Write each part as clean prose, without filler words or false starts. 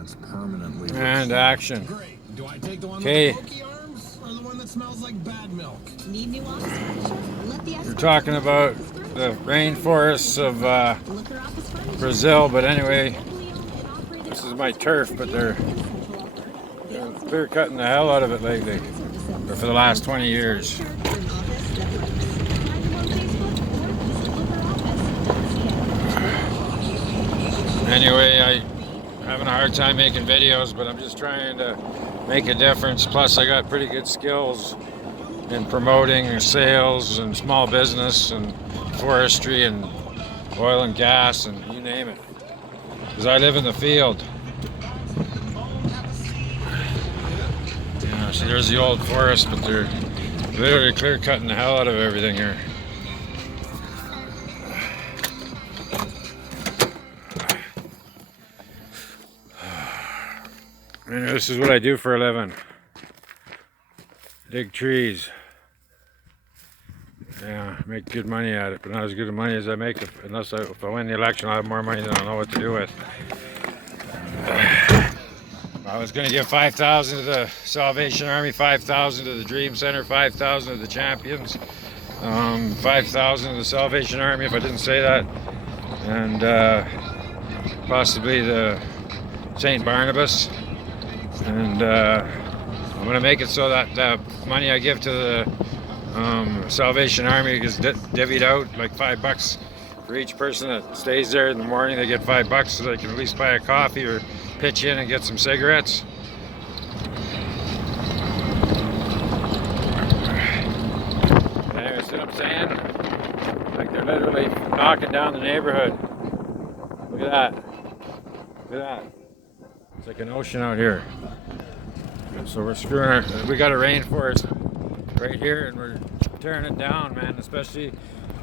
Permanently. And action. Great. Do I take the one with Okay. the pokey arms or the one that smells like bad milk? Need new office furniture? Let the We're talking about the rainforests of Brazil, but anyway, this is my turf, but they're clear cutting the hell out of it lately, or for the last 20 years. Anyway, I'm having a hard time making videos, but I'm just trying to make a difference. Plus, I got pretty good skills in promoting sales and small business and forestry and oil and gas and you name it. Because I live in the field. Yeah, see, there's the old forest, but they're literally clear cutting the hell out of everything here. And this is what I do for a living. Dig trees. Yeah, make good money at it, but not as good money as I make if I win the election. I'll have more money than I'll know what to do with. I was going to give 5,000 to the Salvation Army, 5,000 to the Dream Center, 5,000 to the Champions, 5,000 to the Salvation Army if I didn't say that, and possibly the St. Barnabas. And I'm going to make it so that the money I give to the Salvation Army is divvied out, like $5 for each person that stays there in the morning. They get $5 so they can at least buy a coffee or pitch in and get some cigarettes. Anyway, see what I'm saying? Like they're literally knocking down the neighborhood. Look at that. Look at that. It's like an ocean out here. So we're screwing we got a rainforest right here and we're tearing it down, man. Especially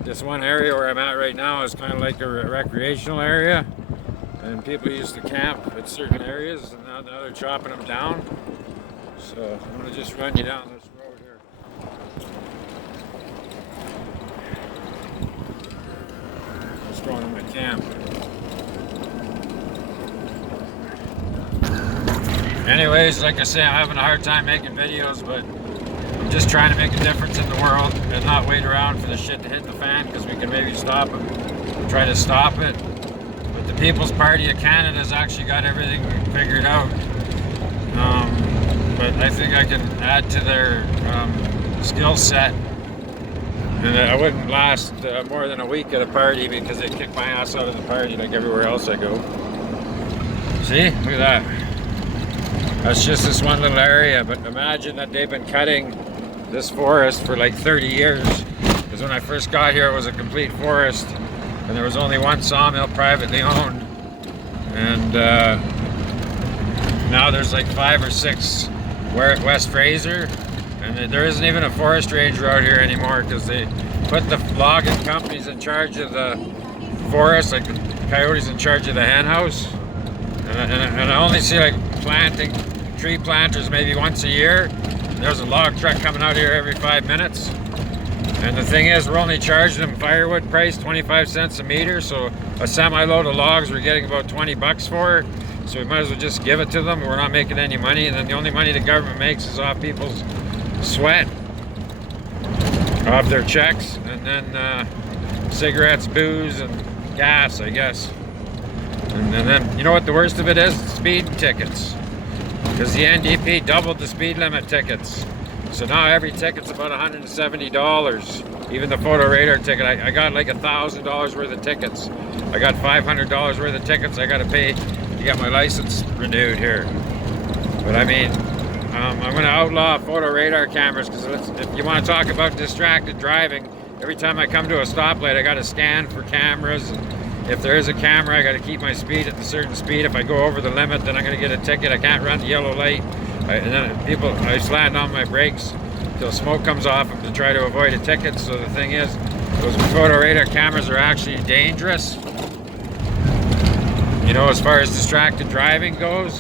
this one area where I'm at right now is kind of like a recreational area, and people used to camp at certain areas, and now they're chopping them down. So I'm gonna just run you down this road here. Just going to my camp. Anyways, like I say, I'm having a hard time making videos, but I'm just trying to make a difference in the world and not wait around for the shit to hit the fan, because we can maybe stop it, try to stop it. But the People's Party of Canada's actually got everything figured out. But I think I can add to their skill set. And I wouldn't last more than a week at a party, because they kick my ass out of the party like everywhere else I go. See? Look at that. That's just this one little area, but imagine that they've been cutting this forest for like 30 years. Because when I first got here, it was a complete forest, and there was only one sawmill privately owned. And now there's like 5 or 6 West Fraser, and there isn't even a forest ranger out here anymore, because they put the logging companies in charge of the forest, like the coyotes in charge of the hen house. And I only see like tree planters maybe once a year. There's a log truck coming out here every 5 minutes. And the thing is, we're only charging them firewood price, 25 cents a meter. So a semi-load of logs we're getting about $20 for. So we might as well just give it to them. We're not making any money. And then the only money the government makes is off people's sweat, off their checks, and then cigarettes, booze, and gas, I guess. And then, you know what the worst of it is? Speed tickets. Because the NDP doubled the speed limit tickets. So now every ticket's about $170. Even the photo radar ticket, I got like $1,000 worth of tickets. I got $500 worth of tickets I gotta pay to get my license renewed here. But I mean, I'm gonna outlaw photo radar cameras, because if you want to talk about distracted driving, every time I come to a stoplight, I gotta scan for cameras. And if there is a camera, I got to keep my speed at a certain speed. If I go over the limit, then I'm going to get a ticket. I can't run the yellow light. And then I slam on my brakes till smoke comes off them to try to avoid a ticket. So the thing is, those photo radar cameras are actually dangerous. You know, as far as distracted driving goes.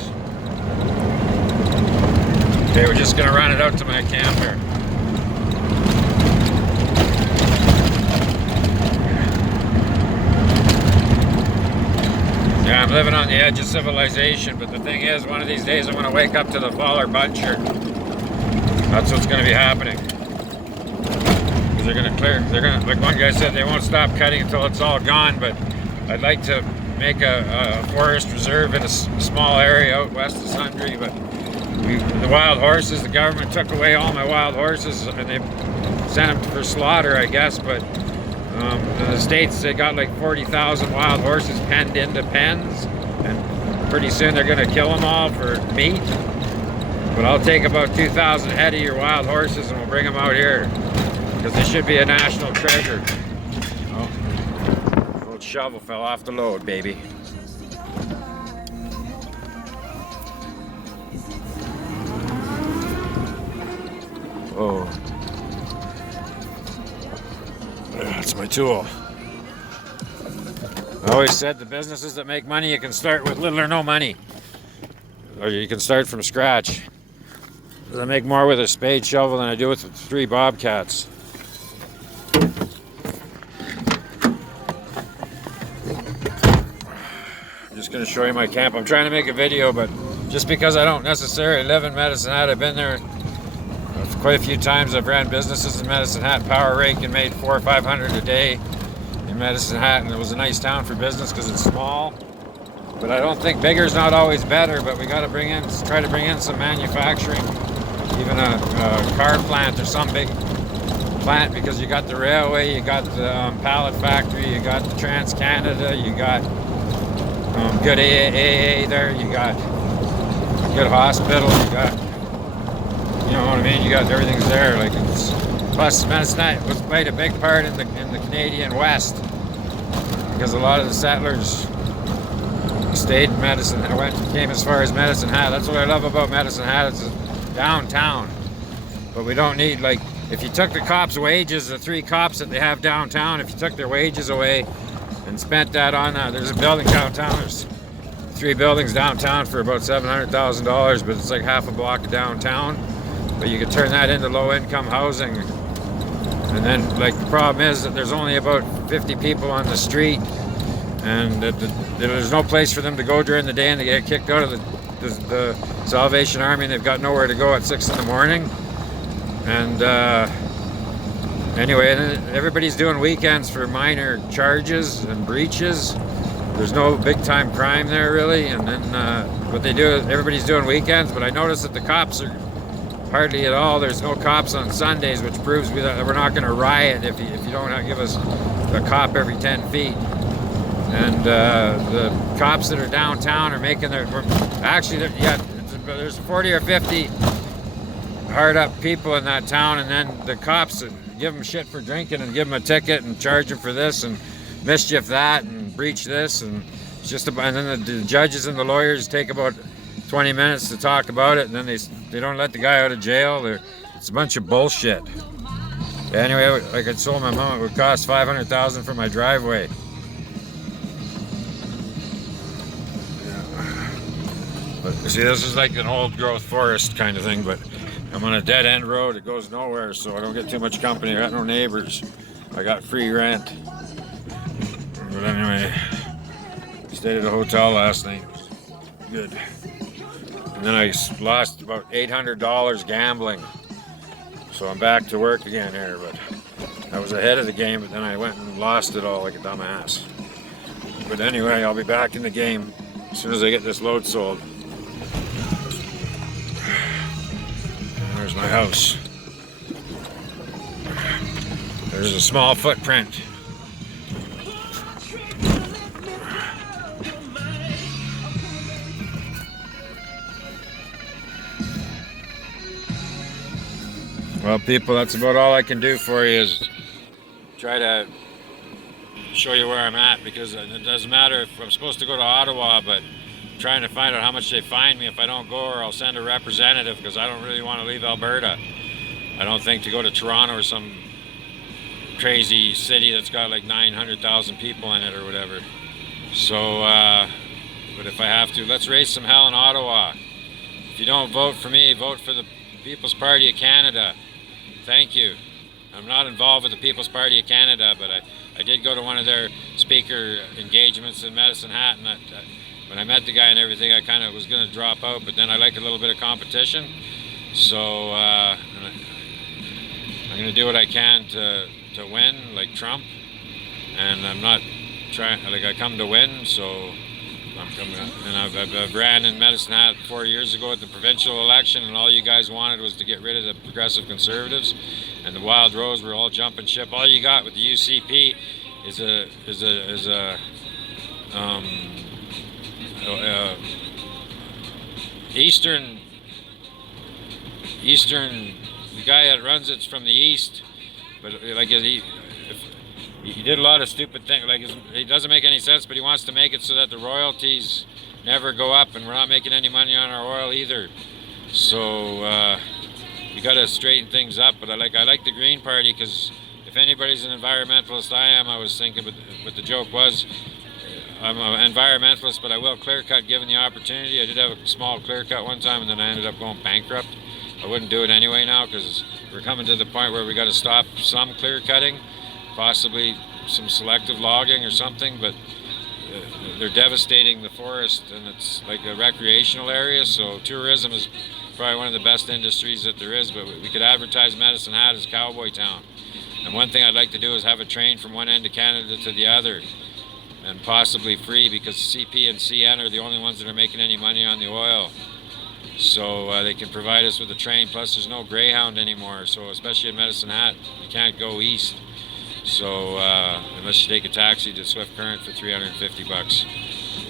Okay, we're just going to run it out to my camp here. Yeah, I'm living on the edge of civilization, but the thing is, one of these days I'm going to wake up to the Faller buncher. That's what's going to be happening. Because they're going to clear, like one guy said, they won't stop cutting until it's all gone, but I'd like to make a forest reserve in a small area out west of Sundre, but the wild horses, the government took away all my wild horses and they sent them for slaughter, I guess, but in the States they got like 40,000 wild horses penned into pens, and pretty soon they're going to kill them all for meat. But I'll take about 2,000 head of your wild horses and we'll bring them out here, because they should be a national treasure. Oh, old shovel fell off the load, baby. Oh, that's my tool. I always said the businesses that make money, you can start with little or no money, or you can start from scratch. I make more with a spade shovel than I do with 3 bobcats. I'm just going to show you my camp. I'm trying to make a video, but just because I don't necessarily live in Medicine Hat, I've been there quite a few times. I've ran businesses in Medicine Hat, power rake, and made $400 or $500 a day in Medicine Hat, and it was a nice town for business because it's small. But I don't think bigger's not always better, but we got to try to bring in some manufacturing, even a car plant or some big plant, because you got the railway, you got the pallet factory, you got the Trans-Canada, you got good AA there, you got good hospital, you got, you know what I mean, you got everything's there. Like, it's, plus Medicine Hat was played a big part in the Canadian West, because a lot of the settlers stayed in Medicine, came as far as Medicine Hat. That's what I love about Medicine Hat. It's downtown, but we don't need, like, if you took the cops' wages, the 3 cops that they have downtown, if you took their wages away and spent that on, there's a building downtown, there's 3 buildings downtown for about $700,000, but it's like half a block of downtown, but you could turn that into low-income housing. And then, like, the problem is that there's only about 50 people on the street, and there's no place for them to go during the day, and they get kicked out of the Salvation Army, and they've got nowhere to go at 6 in the morning. And anyway, everybody's doing weekends for minor charges and breaches. There's no big time crime there really, and then what they do is everybody's doing weekends, but I noticed that the cops are hardly at all. There's no cops on Sundays, which proves that we're not going to riot if you don't give us a cop every 10 feet. And the cops that are downtown are making their, actually, yeah, there's 40 or 50 hard up people in that town, and then the cops give them shit for drinking and give them a ticket and charge them for this and mischief that and breach this, and it's just about, and then the judges and the lawyers take about 20 minutes to talk about it, and then they don't let the guy out of jail. It's a bunch of bullshit. Anyway, like I told my mom, it would cost $500,000 for my driveway. But see, this is like an old growth forest kind of thing, but I'm on a dead end road. It goes nowhere, so I don't get too much company. I got no neighbors. I got free rent. But anyway, stayed at a hotel last night. Good. And then I lost about $800 gambling. So I'm back to work again here, but I was ahead of the game, but then I went and lost it all like a dumbass. But anyway, I'll be back in the game as soon as I get this load sold. There's my house. There's a small footprint. Well, people, that's about all I can do for you, is try to show you where I'm at, because it doesn't matter if I'm supposed to go to Ottawa, but trying to find out how much they fine me if I don't go, or I'll send a representative, because I don't really want to leave Alberta. I don't think to go to Toronto or some crazy city that's got like 900,000 people in it or whatever. So, but if I have to, let's raise some hell in Ottawa. If you don't vote for me, vote for the People's Party of Canada. Thank you. I'm not involved with the People's Party of Canada, but I did go to one of their speaker engagements in Medicine Hat, and when I met the guy and everything, I kind of was going to drop out, but then I like a little bit of competition, so I'm going to do what I can to win, like Trump, and I'm not trying, like I come to win, so I'm coming, and I've ran in Medicine Hat 4 years ago at the provincial election, and all you guys wanted was to get rid of the progressive conservatives, and the Wild Rose were all jumping ship. All you got with the UCP is a Eastern, the guy that runs it's from the East, but like he did a lot of stupid things. Like it doesn't make any sense, but he wants to make it so that the royalties never go up, and we're not making any money on our oil either. So we got to straighten things up. But I like the Green Party, because if anybody's an environmentalist, I am. I was thinking, but the joke was, I'm an environmentalist, but I will clear cut given the opportunity. I did have a small clear cut one time, and then I ended up going bankrupt. I wouldn't do it anyway now, because we're coming to the point where we got to stop some clear cutting, possibly some selective logging or something, but they're devastating the forest, and it's like a recreational area, so tourism is probably one of the best industries that there is, but we could advertise Medicine Hat as Cowboy Town. And one thing I'd like to do is have a train from one end of Canada to the other, and possibly free, because CP and CN are the only ones that are making any money on the oil. So they can provide us with a train, plus there's no Greyhound anymore, so especially in Medicine Hat, you can't go east. So unless you take a taxi to Swift Current for $350.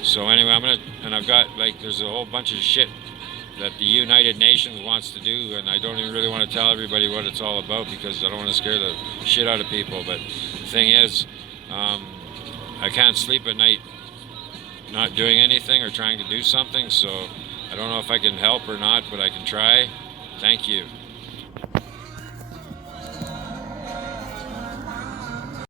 So anyway, I've got, like, there's a whole bunch of shit that the United Nations wants to do, and I don't even really want to tell everybody what it's all about, because I don't want to scare the shit out of people. But the thing is, I can't sleep at night not doing anything or trying to do something, so I don't know if I can help or not, but I can try. Thank you.